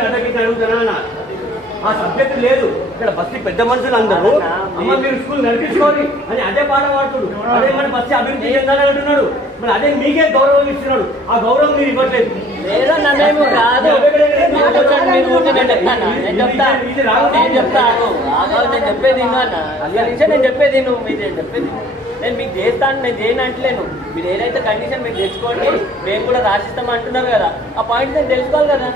నేను అడుగుతానా ఆ సబ్జెక్ట్ లేదు ఇక్కడ బస్సు పెద్ద మనుషులు అందరూ అమ్మ మీరు స్కూల్ నడిపించుకోవాలి అని అదే పాట పాడుతుడు అదే మన బస్సు అభివృద్ధి చెందాలని అంటున్నాడు మరి అదే మీకే గౌరవం ఇస్తున్నాడు ఆ గౌరవం మీరు ఇవ్వట్లేదు నేను చెప్తాను నేను చెప్పేది నేను చెప్పేది నువ్వు మీరు చెప్పేది. నేను మీకు చేస్తాను నేను చేయను అంటలేను. మీరు ఏదైతే కండిషన్ మీరు తెచ్చుకోండి మేము కూడా రాసిస్తాం అంటున్నారు కదా. ఆ పాయింట్ నేను తెలుసుకోవాలి కదా.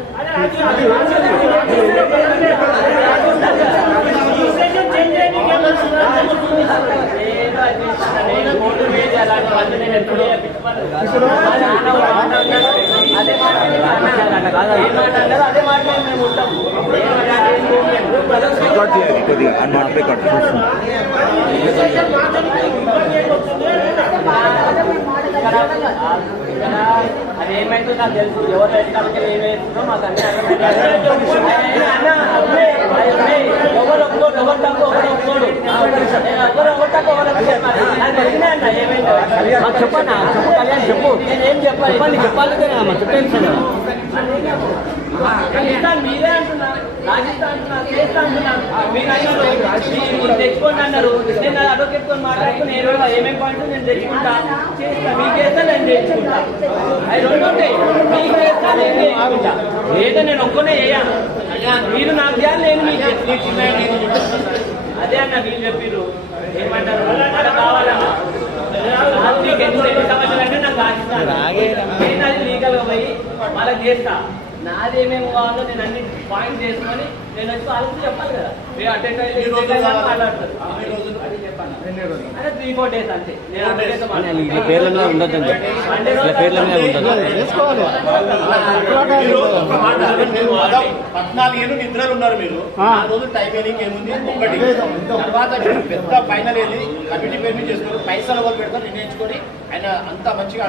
అది నేను ఓటు వేసి అలాంటి పనులు నేను ఎప్పుడూ చేయించుకోను. మా నాన్న ఒక మాట అన్నాడు, అదే మాట నేను అన్నాను. ఏ మాట అన్నారో అదే మాట మీద మేము ఉంటాం. రికార్డ్ చేయాలి. కొద్దిగా అని మాట రికార్డ్ అదేమైందో నాకు తెలుసు ఎవరు అధికారులకి ఏమేస్తుందో మాకు అన్ని ఎవరు ఒప్పుకోడు ఎవరు తక్కువ ఎవరు నేను ఎవరు ఎవరు తక్కువ ఎవరు. నాకు తెలిసినా అన్న ఏమైందో మాకు చెప్పన్నా? చెప్పు కళ్యాణ్ చెప్పు. నేనేం చెప్పాలి చెప్పండి. చెప్పాలి కదా మాకు అన్నారు తెచ్చుకోండి అన్నారు నేను అడ్వకేట్తో మాట్లాడుకుని పాయింట్ నేను తెచ్చుకుంటా చేస్తా మీకు చేస్తా నేను తెచ్చుకుంటా అవి రెండు ఉంటాయి మీకు చేస్తా నేను తెచ్చుకుంటా లేదా నేను ఒక్కనే చేయ మీరు నాకు చేయాలి నేను మీకు అదే అన్న వీళ్ళు చెప్పిర్రు ఏమంటారు అలా కావాలన్నా నాకు మీకు ఎన్ని సమస్యలు అంటే నాకు రాసిస్తాను నేను అది లీగల్గా పోయి వాళ్ళకి చేస్తా. నాది ఏమేమి కావాలో నేను అన్ని పాయింట్ చేసుకొని నేను వచ్చి వాళ్ళకి చెప్పాలి కదా. మీరు అటెండ్ అయితే మాట్లాడతారు. అదే త్రీ ఫోర్ డేస్ అంతే. నేను పేర్ల మీద మీద ఉండదు. పద్నాలుగు ఏళ్ళు నిద్రలు ఉన్నారు మీరు. ఆ. రోజు టైమింగ్ ఏముంది? ఒకటి తర్వాత పెద్ద ఫైనల్ వెళ్ళి కమిటీ పేరు మీద చేసుకొని పైసలు వాళ్ళు పెడతారు నిర్ణయించుకొని ఆయన అంత మంచిగా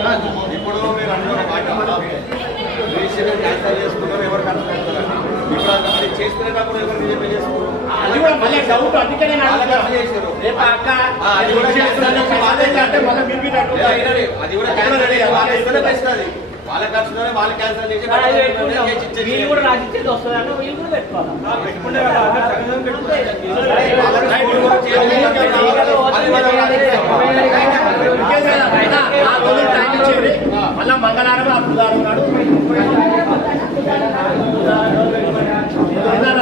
మాట ఇప్పుడు మీరు అందరూ మాట క్యాన్సల్ చేసుకున్నారు ఎవరు కన్సిడర్ చేస్తారు ఇప్పుడు అది చేసుకునేటప్పుడు ఎవరు నిజమే చేసుకున్నారు అది కూడా మళ్ళీ డౌట్ అందుకే నేను అడుగుతున్నా. చేశారు. రేపు అక్క ఆ, అది కూడా చేస్తాను. వాళ్ళే అంటే మళ్ళీ. అది కూడా వాళ్ళ వాళ్ళ ఖర్చులోనే వాళ్ళు క్యాన్సల్ చేసి. వీళ్ళు రాసిచ్చేది వీళ్ళు పెట్టుకోవాలి. మళ్ళా మంగళవారం ఆ బుధవారం Amen.